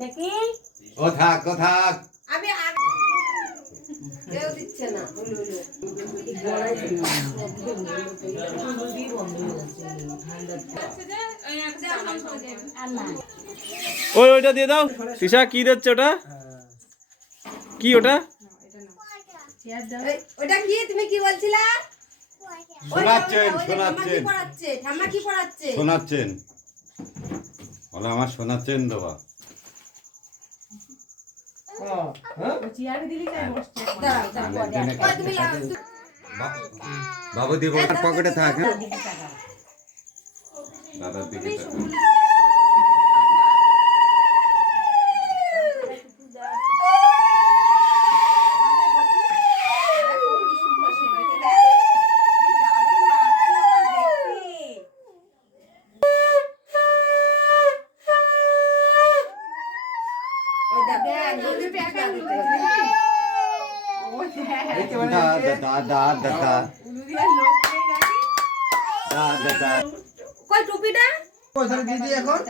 দেখি ও থাক ও থাক আমি কেউ দিচ্ছে না ওইটা দিয়ে দাও তিশা কি দিচ্ছে ওটা কি ওটা ওটা কি তুমি কি বলছিলা শোনাচ্ছেন ঠাম্মা কি পড়াচ্ছে শোনাচ্ছেন বলে আমার শোনাচ্ছেন দেবা বাবু দিব পকেটে থাক দাদার দিকে কই টুপিটা পয়সা দিদি এখন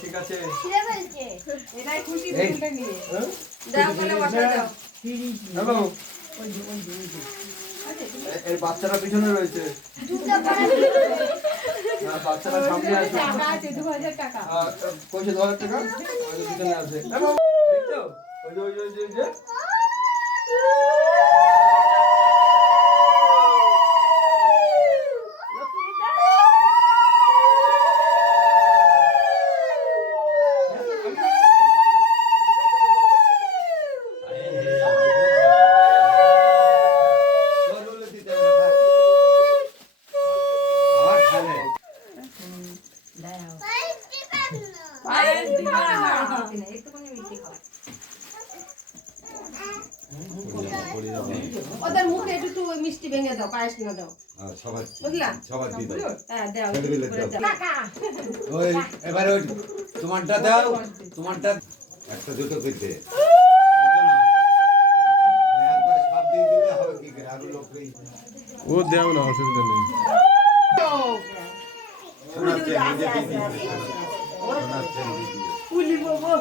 ঠিক আছে এটাই খুশি টুপিটা নিয়ে দাও বলে বসা দাও হ্যালো এই বাচ্চাটা পিছনে রয়েছে বাচ্চাটা সামনে আছে টাকা আছে 2000 টাকা কইছে 2000 টাকা ওই পিছনে আছে হ্যালো দেখছো ওই যে ওদের মুখে একটু মিষ্টি ভেঙে দাও পায়েস না দাও সবাই বুঝলা সবাই দিয়ে দাও হ্যাঁ দাও টাকা ওই এবারে ওই তোমারটা দাও তোমারটা একটা দুটো পেতে একবার সব দিয়ে দিলে হবে কি করে আর লোকই ও দেও না অসুবিধা নেই শোনাচ্ছেন নিজে দিদি শোনাচ্ছেন দিদি পুলি বাবা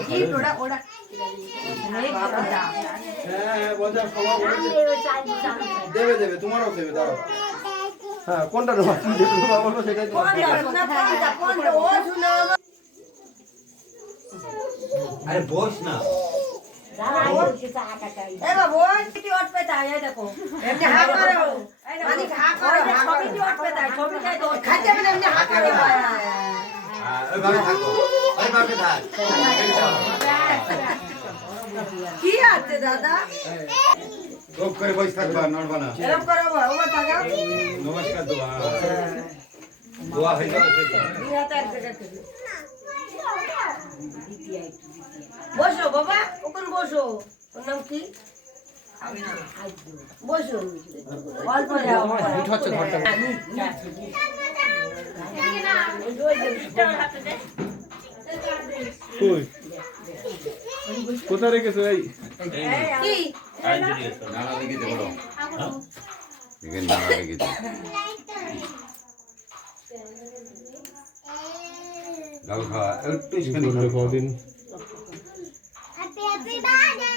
কি ওরা হ্যাঁ বাজার সবাই দেবে দেবে তোমারও দেবে দাও হ্যাঁ কোনটা দেবো কি দেবে বলো সেটাই তো আরে বস না ওইভাবে থাকো ওইভাবে থাক কি আছে দাদা চোখ করে বসে থাকবা নড়বা না এরকম করো বাবা টাকা নমস্কার দোয়া দোয়া হয়ে যাবে দুই হাতে এক জায়গা থেকে বসো বাবা ওখানে বসো ওর নাম কি বসো অল্প যাও মিট হচ্ছে ঘরটা কই কোথা রেখেছো এই কি নানা লিখে বলো এখানে নানা লিখে দাও খাওয়া একটু কদিন Happy birthday